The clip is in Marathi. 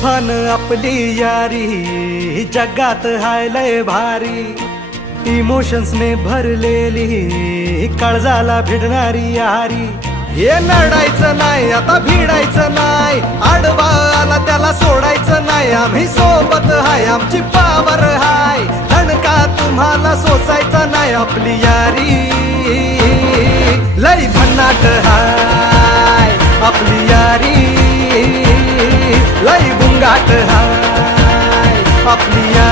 तुफान आपली यारी जगात हाय लय भारी, इमोशन्स ने भरलेली काळजाला भिडणारी यारी। हे नडायचं नाही आता भिडायचं नाही, आडवा आला त्याला सोडायचं नाही, आम्ही सोबत हाय आमची पावर हाय, धणका तुम्हाला सोसायचा नाही, आपली यारी लय भन्नाट हाय, आपली यारी लय बुंगाट हाय, आपली यारी